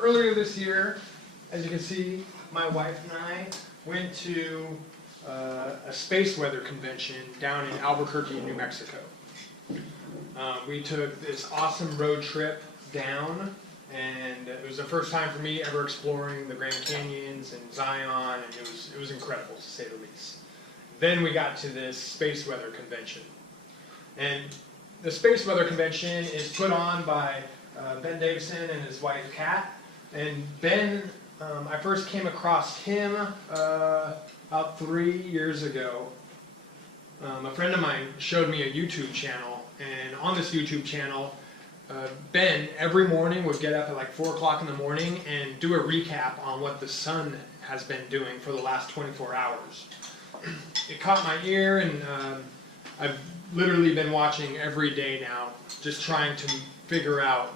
earlier this year, as you can see, my wife and I went to a space weather convention down in Albuquerque, New Mexico. We took this awesome road trip down, and it was the first time for me ever exploring the Grand Canyons and Zion, and it was incredible, to say the least. Then we got to this space weather convention. And the space weather convention is put on by Ben Davison and his wife Kat. And Ben, I first came across him about 3 years ago. A friend of mine showed me a YouTube channel, and on this YouTube channel, Ben every morning would get up at like 4 o'clock in the morning and do a recap on what the sun has been doing for the last 24 hours. It caught my ear, and I've literally been watching every day now, just trying to figure out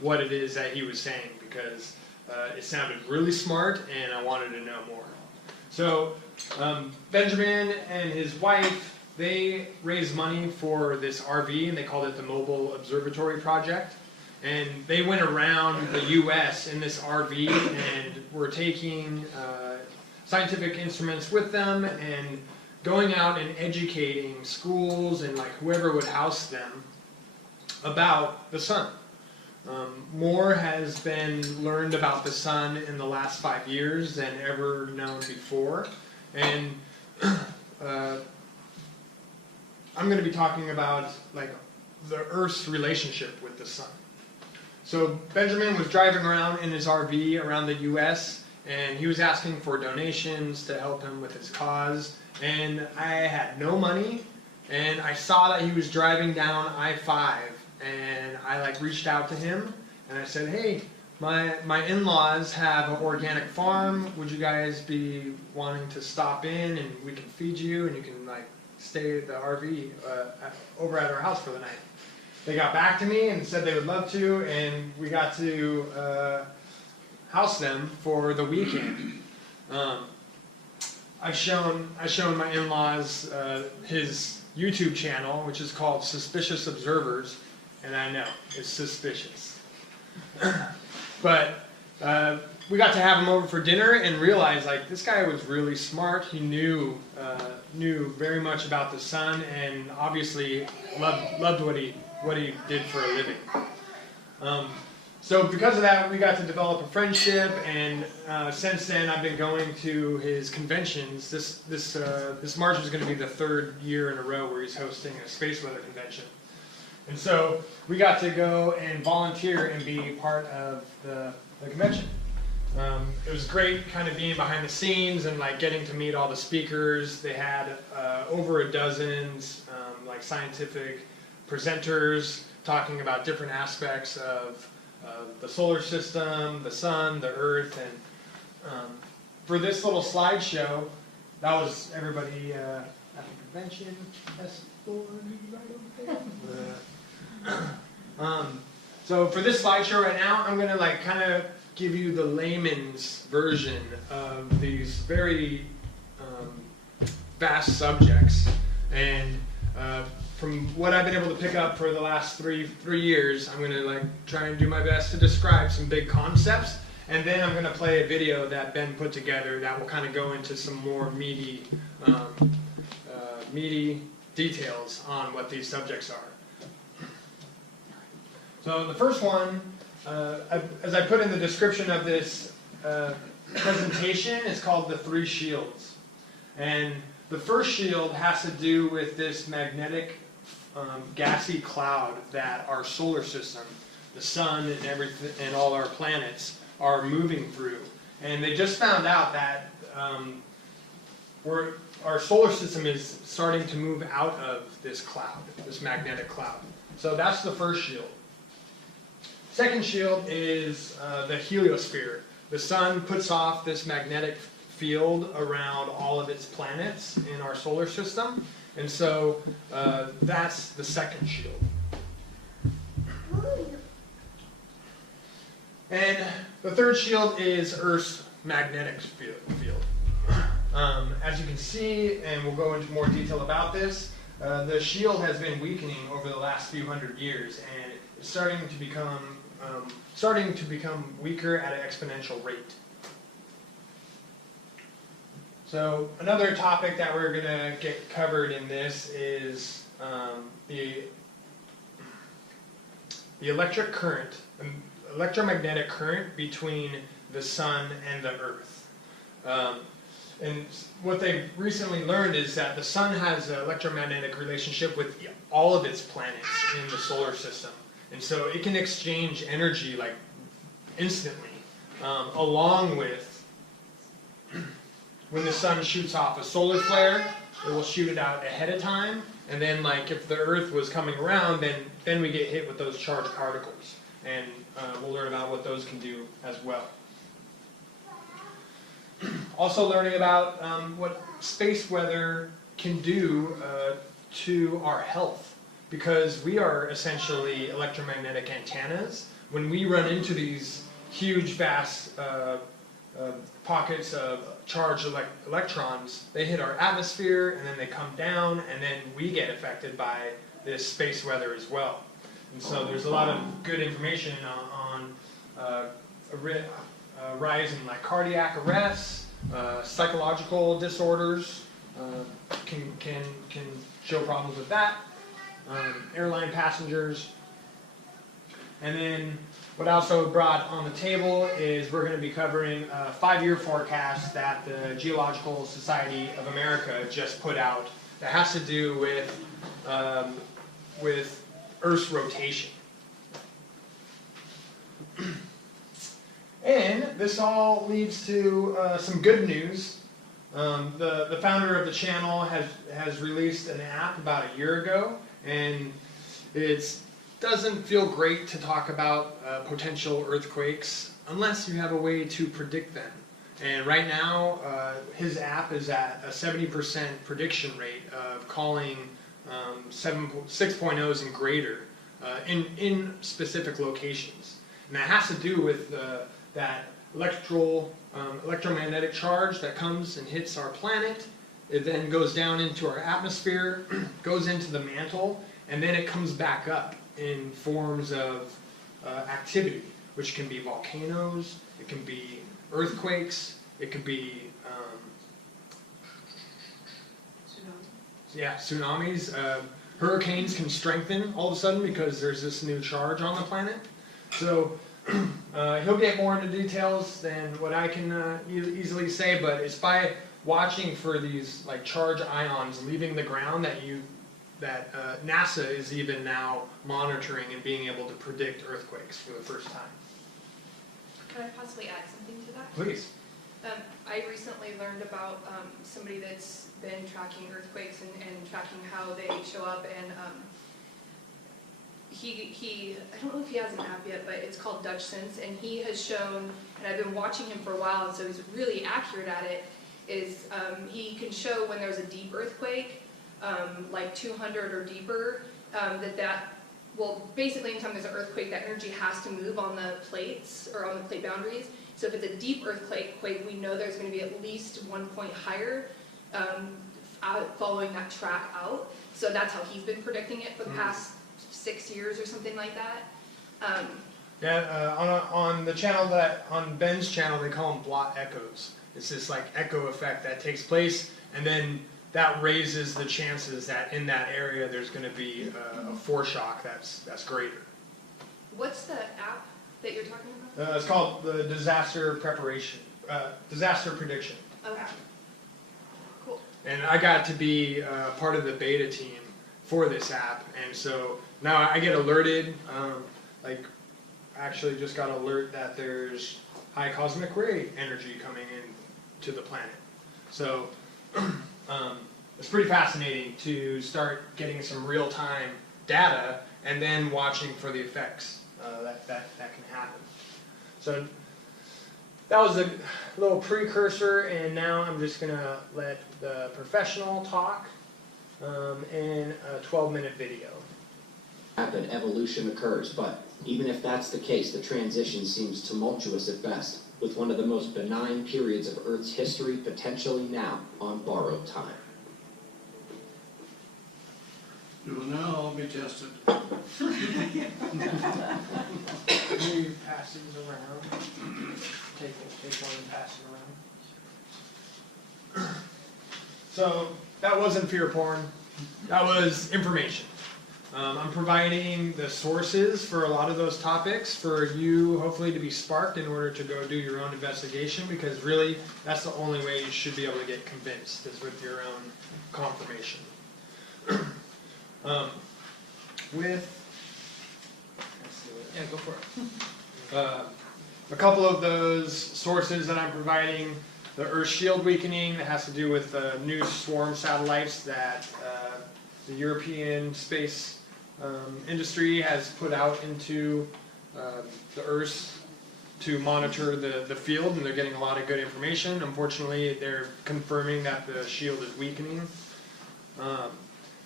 what it is that he was saying, because it sounded really smart and I wanted to know more. So Benjamin and his wife, they raised money for this RV, and they called it the Mobile Observatory Project. And they went around the US in this RV and were taking scientific instruments with them and going out and educating schools and like whoever would house them about the sun. More has been learned about the sun in the last 5 years than ever known before. And I'm going to be talking about like the Earth's relationship with the sun. So Benjamin was driving around in his RV around the US, and he was asking for donations to help him with his cause. And I had no money, and I saw that he was driving down I-5, and I like reached out to him and I said, hey, my in-laws have an organic farm. Would you guys be wanting to stop in, and we can feed you, and you can like stay at the RV over at our house for the night? They got back to me and said they would love to, and we got to house them for the weekend. I've shown my in-laws his YouTube channel, which is called Suspicious Observers, and I know it's suspicious. But we got to have him over for dinner and realized like this guy was really smart. He knew very much about the sun, and obviously loved what he did for a living. So because of that, we got to develop a friendship, and since then I've been going to his conventions. This March is going to be the 3rd year in a row where he's hosting a space weather convention. And so we got to go and volunteer and be part of the convention. It was great kind of being behind the scenes and like getting to meet all the speakers. They had over a dozen like scientific presenters talking about different aspects of the solar system, the sun, the earth. And for this little slideshow, that was everybody at the convention. S4 right over there. So for this slideshow right now, I'm going to like kind of give you the layman's version of these very vast subjects. And from what I've been able to pick up for the last three years, I'm going to like try and do my best to describe some big concepts, and then I'm going to play a video that Ben put together that will kind of go into some more meaty details on what these subjects are. So the first one, as I put in the description of this presentation, is called the 3 shields. And the first shield has to do with this magnetic gassy cloud that our solar system, the sun and everything, and all our planets are moving through. And they just found out that our solar system is starting to move out of this cloud, this magnetic cloud. So that's the first shield. Second shield is the heliosphere. The sun puts off this magnetic field around all of its planets in our solar system, and so that's the second shield. And the third shield is Earth's magnetic field. As you can see, and we'll go into more detail about this, the shield has been weakening over the last few hundred years, and it's starting to become starting to become weaker at an exponential rate. So another topic that we're going to get covered in this is the electric current, electromagnetic current between the sun and the earth. And what they've recently learned is that the sun has an electromagnetic relationship with all of its planets in the solar system. And so it can exchange energy like instantly, along with when the sun shoots off a solar flare, it will shoot it out ahead of time. And then like if the earth was coming around, then we get hit with those charged particles. And we'll learn about what those can do as well. Also learning about what space weather can do to our health, because we are essentially electromagnetic antennas. When we run into these huge, vast pockets of charged electrons, they hit our atmosphere and then they come down, and then we get affected by this space weather as well. And so there's a lot of good information on a rise in like cardiac arrests, psychological disorders can show problems with that, airline passengers. And then what I also brought on the table is we're going to be covering a 5-year forecast that the Geological Society of America just put out that has to do with Earth's rotation. And this all leads to some good news. The founder of the channel has released an app about a year ago, and it doesn't feel great to talk about potential earthquakes unless you have a way to predict them. And right now, his app is at a 70% prediction rate of calling 6.0s and greater in specific locations. And that has to do with that electromagnetic charge that comes and hits our planet. It then goes down into our atmosphere, goes into the mantle, and then it comes back up in forms of activity, which can be volcanoes, it can be earthquakes, it could be tsunamis. Hurricanes can strengthen all of a sudden because there's this new charge on the planet. So he'll get more into details than what I can easily say, but it's by watching for these like charged ions leaving the ground that NASA is even now monitoring and being able to predict earthquakes for the first time. Can I possibly add something to that? Please. I recently learned about somebody that's been tracking earthquakes and tracking how they show up, and he I don't know if he has an app yet, but it's called Dutch Sense, and he has shown, and I've been watching him for a while, and so he's really accurate at it, is he can show when there's a deep earthquake, like 200 or deeper, well, basically anytime there's an earthquake, that energy has to move on the plates, or on the plate boundaries. So if it's a deep earthquake, we know there's going to be at least 1 point higher following that track out. So that's how he's been predicting it for the past 6 years or something like that. On the channel on Ben's channel, they call them blot echoes. It's this like echo effect that takes place, and then that raises the chances that in that area there's going to be a foreshock that's greater. What's the app that you're talking about? It's called the disaster prediction. Okay. Cool. And I got to be part of the beta team for this app, and so now I get alerted. Like, actually just got alert that there's high cosmic ray energy coming in to the planet. So it's pretty fascinating to start getting some real-time data and then watching for the effects that can happen. So that was a little precursor, and now I'm just going to let the professional talk in a 12-minute video. Rapid evolution occurs, but even if that's the case, the transition seems tumultuous at best, with one of the most benign periods of Earth's history potentially now on borrowed time. You will now all be tested. you pass these around. Take one and pass it around. So that wasn't fear porn. That was information. I'm providing the sources for a lot of those topics for you, hopefully, to be sparked in order to go do your own investigation, because really, that's the only way you should be able to get convinced, is with your own confirmation. Yeah, go for it. A couple of those sources that I'm providing, the Earth shield weakening that has to do with new swarm satellites that the European space industry has put out into the Earth to monitor the field, and they're getting a lot of good information. Unfortunately, they're confirming that the shield is weakening.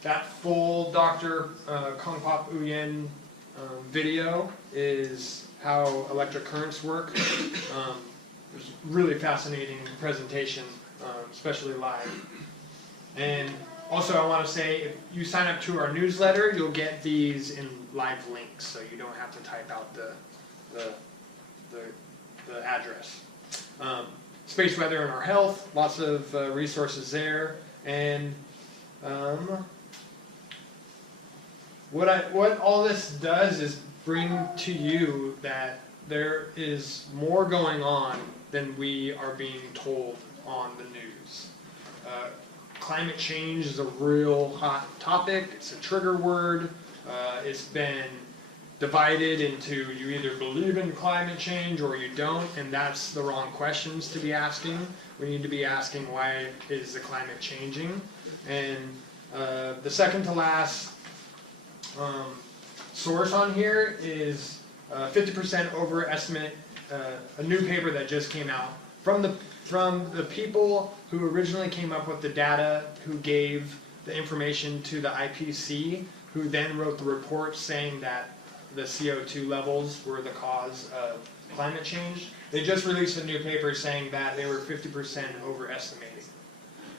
That full Dr. Kongpop Uyen video is how electric currents work. It was a really fascinating presentation, especially live. And also, I want to say, if you sign up to our newsletter, you'll get these in live links, so you don't have to type out the address. Space weather and our health, lots of resources there. And what all this does is bring to you that there is more going on than we are being told on the news. Climate change is a real hot topic. It's a trigger word. It's been divided into, you either believe in climate change or you don't, and that's the wrong questions to be asking. We need to be asking, why is the climate changing? And the second to last source on here is 50% overestimate, a new paper that just came out from the people who originally came up with the data, who gave the information to the IPC, who then wrote the report saying that the CO2 levels were the cause of climate change. They just released a new paper saying that they were 50% overestimating.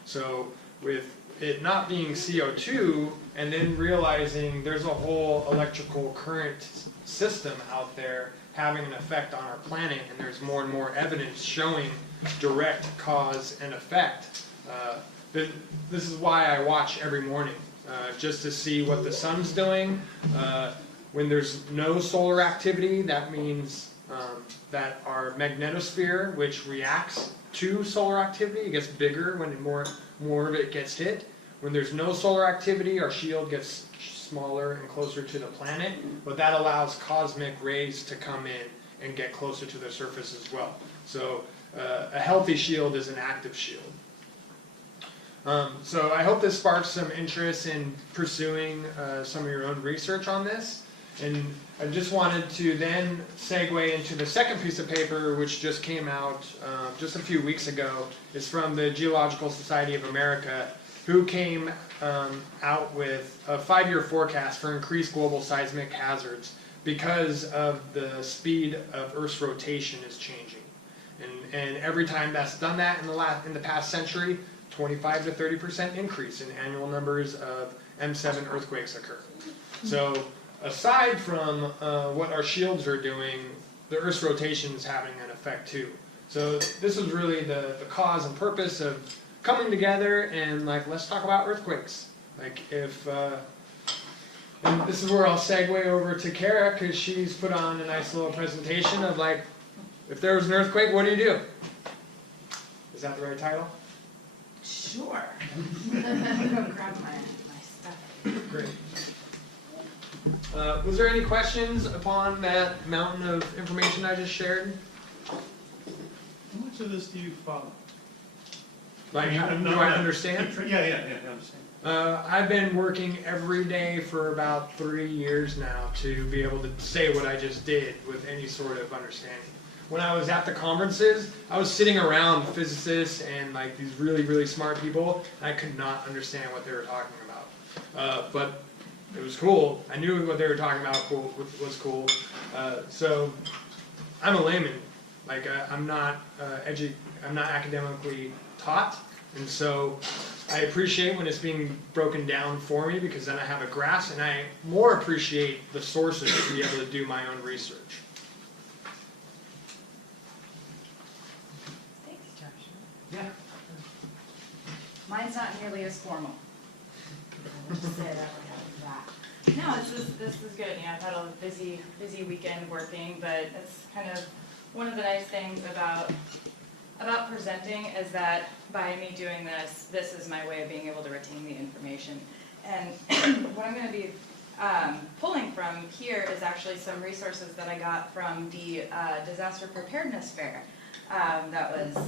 So with it not being CO2, and then realizing there's a whole electrical current system out there having an effect on our planet, and there's more and more evidence showing direct cause and effect. This is why I watch every morning, just to see what the sun's doing. When there's no solar activity, that means that our magnetosphere, which reacts to solar activity, it gets bigger when more of it gets hit. When there's no solar activity, our shield gets smaller and closer to the planet, but that allows cosmic rays to come in and get closer to the surface as well. So a healthy shield is an active shield. So I hope this sparks some interest in pursuing some of your own research on this. And I just wanted to then segue into the second piece of paper, which just came out just a few weeks ago. It's from the Geological Society of America, who came out with a 5-year forecast for increased global seismic hazards because of the speed of Earth's rotation is changing. And every time that's done that in the past century, 25 to 30% increase in annual numbers of M7 earthquakes occur. So aside from what our shields are doing, the Earth's rotation is having an effect too. So this is really the cause and purpose of coming together and let's talk about earthquakes. And this is where I'll segue over to Kara, because she's put on a nice little presentation of if there was an earthquake, what do you do? Is that the right title? Sure. I'm gonna grab my stuff. Great. Was there any questions upon that mountain of information I just shared? How much of this do you follow? Do I understand? Yeah, I understand. I've been working every day for about 3 years now to be able to say what I just did with any sort of understanding. When I was at the conferences, I was sitting around physicists and these really, really smart people, and I could not understand what they were talking about. But it was cool. I knew what they were talking about was cool. So I'm a layman. I'm not academically taught, and so I appreciate when it's being broken down for me, because then I have a grasp, and I more appreciate the sources to be able to do my own research. Mine's not nearly as formal. Let's just say that right off the bat. No, this is good. You know, I've had a busy weekend working, but it's kind of one of the nice things about presenting is that by me doing this is my way of being able to retain the information. And what I'm going to be pulling from here is actually some resources that I got from the Disaster Preparedness Fair. That was, what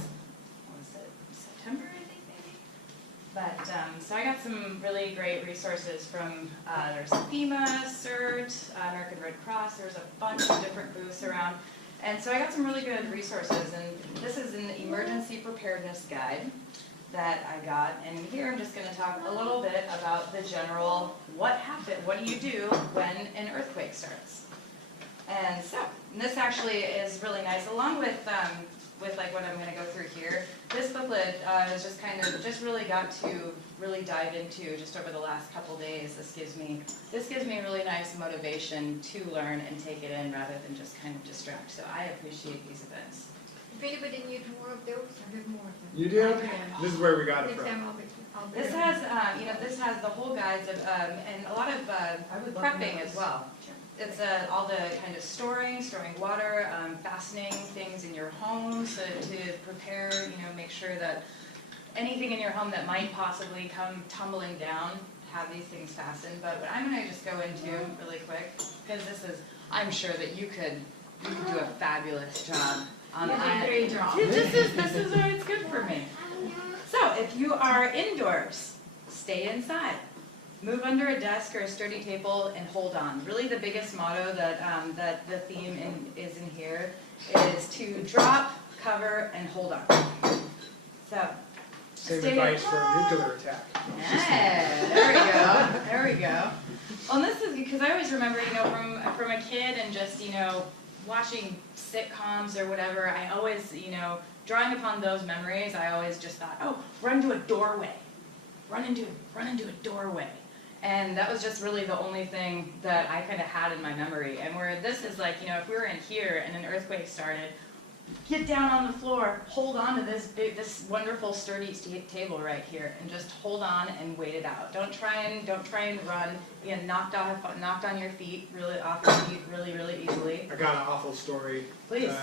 was it, September, I think, maybe? But, so I got some really great resources from, there's FEMA, CERT, American Red Cross, there's a bunch of different booths around. And so I got some really good resources, and this is an emergency preparedness guide that I got, and here I'm just going to talk a little bit about the general what do you do when an earthquake starts. And so, and this actually is really nice, along with like what I'm going to go through here. This booklet is just kind of, really got to really dive into just over the last couple days. This gives me really nice motivation to learn and take it in rather than just kind of distract. So I appreciate these events. If anybody needs more of those, I have more of them. You do? This is where we got it Next from. time I'll This has, this has the whole guides of, and a lot of prepping as well. It's all the kind of storing water, fastening things in your home so to prepare, make sure that anything in your home that might possibly come tumbling down, have these things fastened. But what I'm going to just go into really quick, because I'm sure that you could do a fabulous job on that. great job. This is why it's good for me. So if you are indoors, stay inside. Move under a desk or a sturdy table and hold on. Really the biggest motto that the theme is in here is to drop, cover, and hold on. So, Same advice for a nuclear attack. yeah, there we go. Well, and this is because I always remember, from a kid and just, watching sitcoms or whatever, I always, drawing upon those memories, I always just thought, oh, run to a doorway. Run into a doorway. And that was just really the only thing that I kind of had in my memory. And where this is like, if we were in here and an earthquake started, get down on the floor, hold on to this wonderful sturdy table right here, and just hold on and wait it out. Don't try and run. You get knocked on your feet, off your feet really easily. I got an awful story. Please.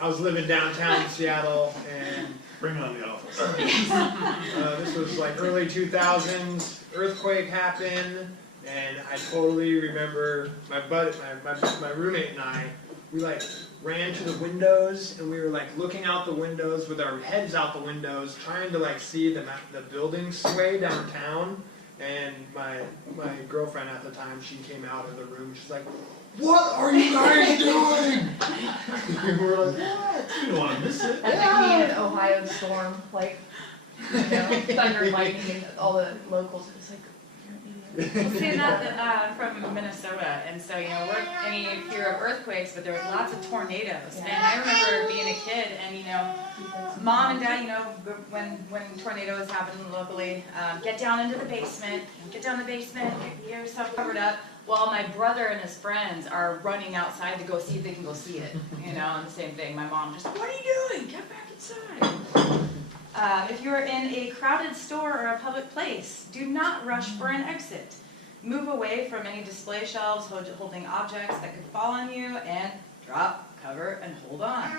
I was living downtown Seattle, and Bring on the office. this was like early 2000s. Earthquake happened, and I totally remember my roommate and I. We like ran to the windows, and we were like looking out the windows with our heads out the windows, trying to like see the buildings sway downtown. And my girlfriend at the time, she came out of the room. She's like, "What are you guys doing?" We're like, "What?" You don't want to miss it. That's like me in an Ohio storm, like, thunder, lightning, and all the locals are just like, Well, see, that from Minnesota, and so, we're any fear of earthquakes, but there was lots of tornadoes. And I remember being a kid, and, mom and dad, when tornadoes happen locally, get down into the basement, get yourself covered up, while my brother and his friends are running outside to go see if they can go see it, and the same thing. My mom just, what are you doing? Get back inside. If you're in a crowded store or a public place, do not rush for an exit. Move away from any display shelves holding objects that could fall on you, and drop, cover, and hold on.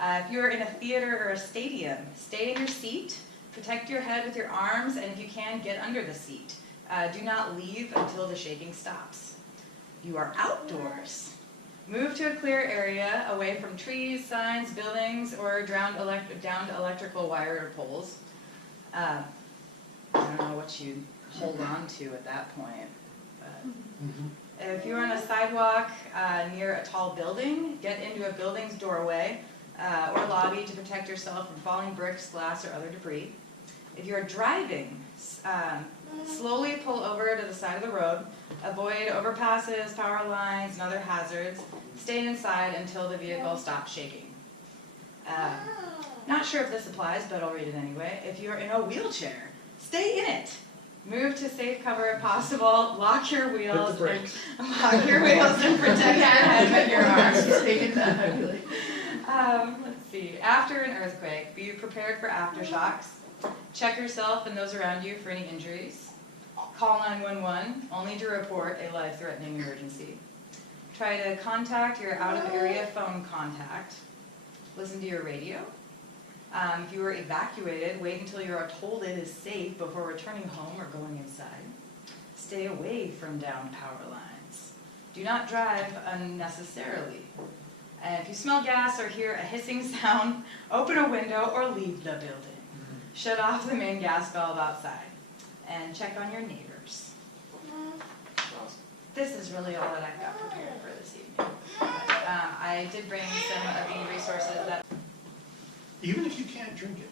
If you're in a theater or a stadium, stay in your seat, protect your head with your arms, and if you can, get under the seat. Do not leave until the shaking stops. You are outdoors. Move to a clear area away from trees, signs, buildings, or downed electrical wire or poles. I don't know what you hold on to at that point. But if you're on a sidewalk near a tall building, get into a building's doorway or lobby to protect yourself from falling bricks, glass, or other debris. If you're driving, slowly pull over to the side of the road. Avoid overpasses, power lines, and other hazards. Stay inside until the vehicle stops shaking. Not sure if this applies, but I'll read it anyway. If you're in a wheelchair, stay in it. Move to safe cover if possible. Lock your wheels and protect your head with your arms. Let's see. After an earthquake, be prepared for aftershocks. Check yourself and those around you for any injuries. Call 911 only to report a life-threatening emergency. Try to contact your out-of-area phone contact. Listen to your radio. If you are evacuated, wait until you are told it is safe before returning home or going inside. Stay away from downed power lines. Do not drive unnecessarily. And if you smell gas or hear a hissing sound, open a window or leave the building. Shut off the main gas valve outside. And check on your neighbors. This is really all that I've got prepared for this evening. I did bring some of the resources that Even if you can't drink it,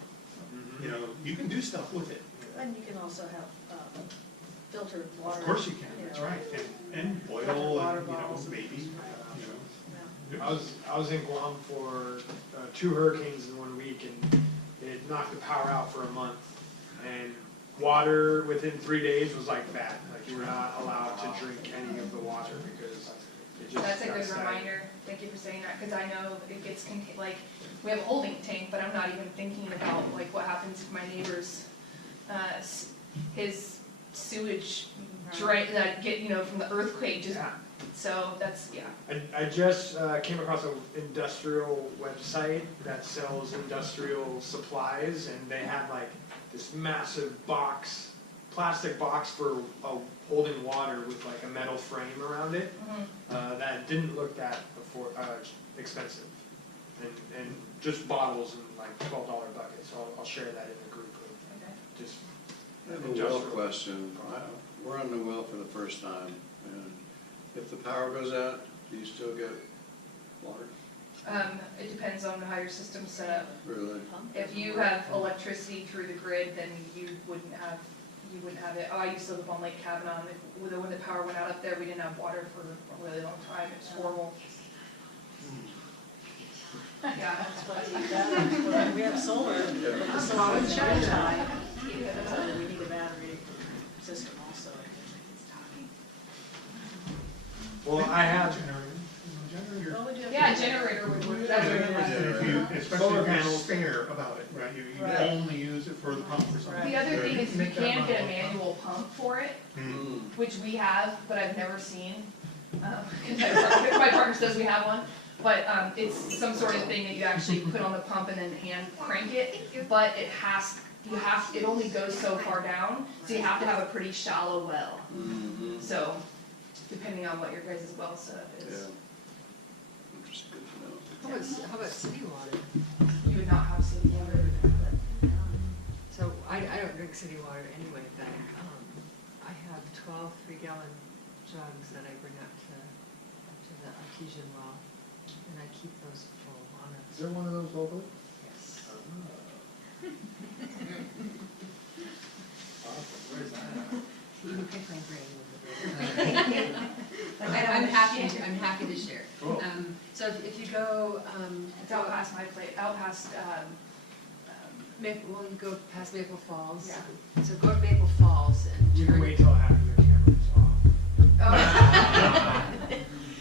you know, you can do stuff with it. And you can also have filtered water. Of course you can, you that's know. right. And boil Water and, you know, bottles. maybe, you know. I was in Guam for 2 hurricanes in 1 week, and it knocked the power out for a month. And water within 3 days was like bad. Like you were not allowed to drink any of the water because it just That's a got good stagnant. reminder, thank you for saying that, because I know it gets, like, we have a holding tank, but I'm not even thinking about, like, what happens to my neighbor's, his sewage drain, that get, you know, from the earthquake, just, Yeah. so that's, yeah. I just came across an industrial website that sells industrial supplies, and they had like this massive box, plastic box for holding water with like a metal frame around it. That didn't look that expensive, and just bottles and like $12 buckets. So I'll share that in the group of Okay. just I have a well question. We're on the well for the first time, and if the power goes out, do you still get water? It depends on how your system's set up. Really? If you have electricity through the grid, then you wouldn't have it. Oh, I used to live on Lake Kavanaugh, and when the power went out up there, we didn't have water for a really long time. It was horrible. Yeah. We have solar, but the solar shines high. We need a battery system also. well, I have Oh, we do have- Yeah, generator would work. That's what it was. And if you, especially Solar if you're panels. fair about it, right, you Right. only use it for the pump or something. The other thing is you Make that can run get a all the time. manual pump for it, Mm. which we have, but I've never seen. Because my partner says we have one, but it's some sort of thing that you actually put on the pump and then hand crank it. But it only goes so far down, so you have to have a pretty shallow well. Mhm. So, depending on what your guys' well setup Yeah. is, Interesting, good to know. How about city water? you would not have city water. So I don't drink city water anyway, but I have 12 3-gallon jugs that I bring up to the artesian well, and I keep those full on Is there one of those locally? Yes. Where's that? You can pick my brain. I'm happy to share. Cool. So if you go, It's out past my place, out past, Maple, well, you go past Maple Falls. Yeah. So go to Maple Falls and You can turn. wait till after the camera's off.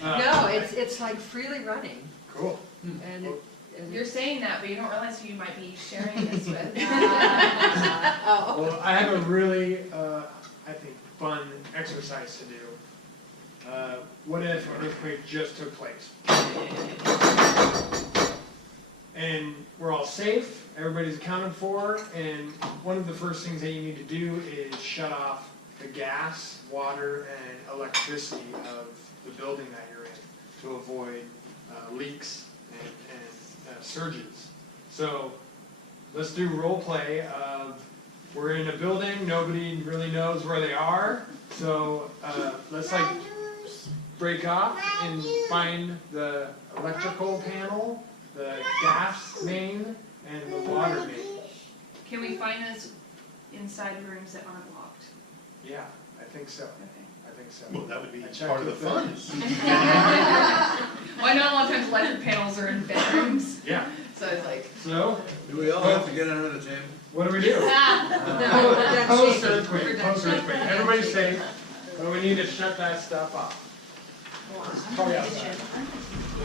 oh, No, it's like freely running, Cool. and you're saying that, but you don't realize who you might be sharing this with. Oh. Well, I have a really, I think, fun exercise to do. What if an earthquake just took place? And we're all safe, everybody's accounted for, and one of the first things that you need to do is shut off the gas, water, and electricity of the building that you're in to avoid leaks and surges. So let's do role play of we're in a building, nobody really knows where they are, so let's like break off and find the electrical panel, the gas main, and the water main. Can we find us inside rooms that aren't locked? Yeah, I think so. Okay. I think so. Well, that would be I checked part of the with fun. Well, I know a lot of times electric panels are in bedrooms, Yeah, so it's like, so Do we all have to get under the table? what do we do? No, we're done Post shaking. We're earthquake, done post shaking. earthquake. Everybody's safe, but we need to shut that stuff off. Probably outside.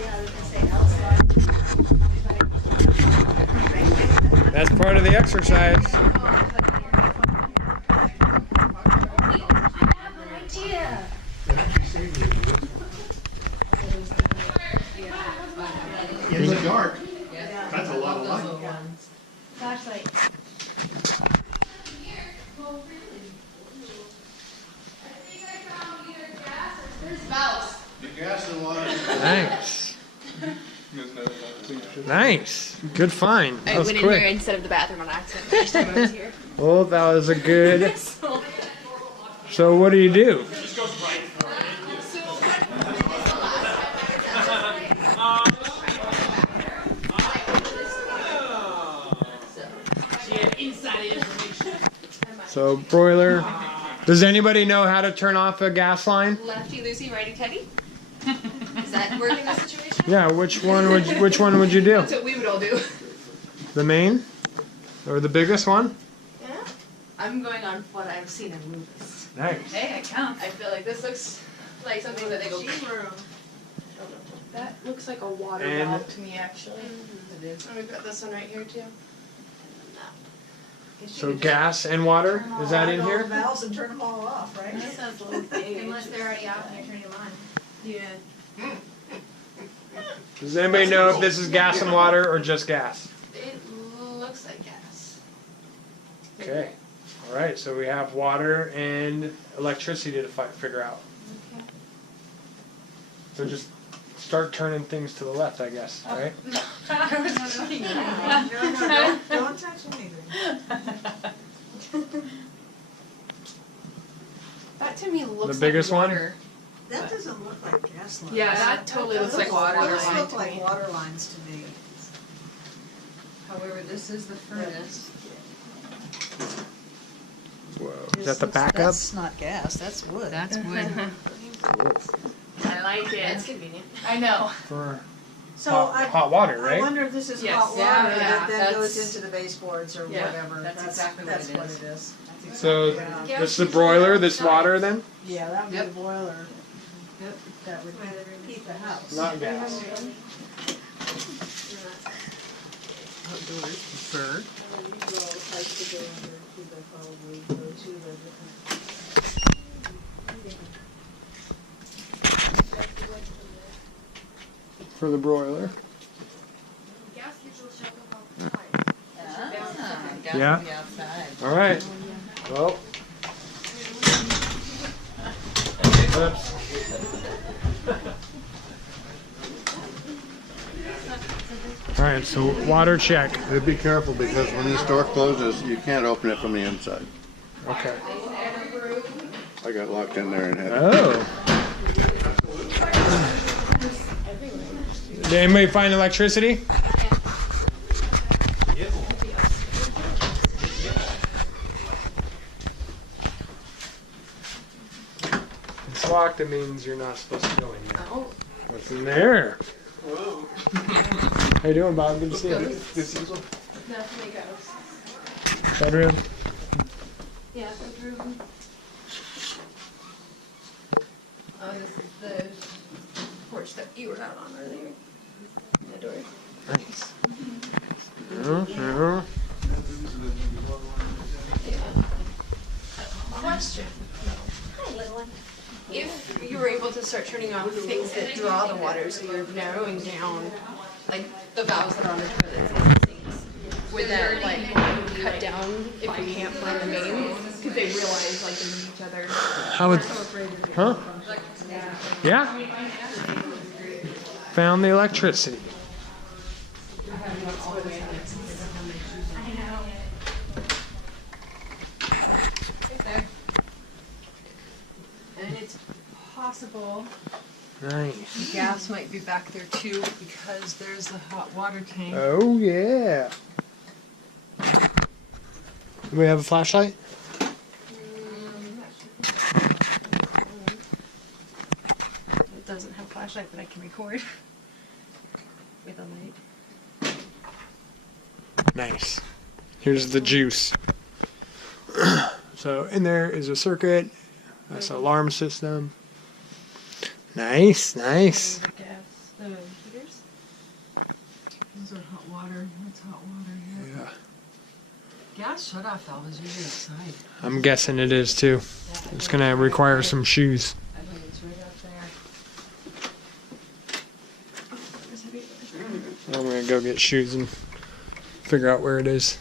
Yeah, I was gonna say outside. That's part of the exercise. Flashlight. There's valves. The gas and water. Nice. Nice. Good find. That was went in here quick. instead of the bathroom on accident. First time I was here. Oh, that was a good. So what do you do? So broiler. Does anybody know how to turn off a gas line? Lefty loosey, righty tighty. Does that work in this situation? Yeah. Which one would you do? That's what we would all do. The main, or the biggest one? Yeah. I'm going on what I've seen in movies. Nice. Hey, it counts. I feel like this looks like something that they go. That looks like a water And- valve to me, actually. It is. And we've got this one right here too. So gas and water, is that in All the here? valves and turn them all off, right? That sounds a little big. Unless they're already out and you're turning them on. Yeah. Does anybody know if this is gas and water or just gas? It looks like gas. Okay. All right. So we have water and electricity to figure out. Okay. So just start turning things to the left, I guess. Right? No, don't touch anything. That to me looks The biggest like one? water. That doesn't look like gas lines. Yeah, that totally looks like water Those line look to like me. water lines to me. However, this is the furnace. Whoa. Is that the backup? That's not gas, that's wood. That's wood. I like it. That's convenient. I know. For So hot water, I right? wonder if this is Yes. hot water Yeah, that then goes that's- into the baseboards or Yeah, whatever. that's exactly what That's it what is. it is. So Yeah. this is the broiler, this water then? Yeah, that would be the Yep. boiler. Yep. That would heat the house. Not gas. Outdoors, bird. And then these are all the pipes that go under, they probably go to the different. For the broiler. Gas usually shut off outside. Gas Yeah. will be outside. All right. Well. Oops. All right. So water check. Hey, be careful because when this door closes, you can't open it from the inside. Okay. I got locked in there and had. Oh. Did anybody find electricity? It's locked, it means you're not supposed to go in there. Oh. What's in there? How you doing, Bob? Good to see you. Nothing goes. Bedroom? Yeah, bedroom. Oh, this is the porch that you were out on earlier. The door. Nice. Yeah. Question. Hi, little one. If you were able to start turning off things that draw the water, so you're narrowing down, like the valves that are on the toilets and the sinks, would that like cut down if you can't find the mains? Because they realize like they need each other. How would, huh? Yeah? Found the electricity. And it's possible Nice. gas might be back there too because there's the hot water tank. Oh, yeah. Do we have a flashlight? It doesn't have flashlight, but I can record with a light. Nice. Here's the juice. So in there is a circuit. That's an alarm system. Nice, nice. The gas, the heaters. Those are hot water. That's hot water here. Yeah. Gas shut-off valve is usually outside. I'm guessing it is too. It's gonna require some shoes. I think it's right up there. I'm gonna go get shoes and figure out where it is.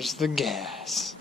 Where's the gas?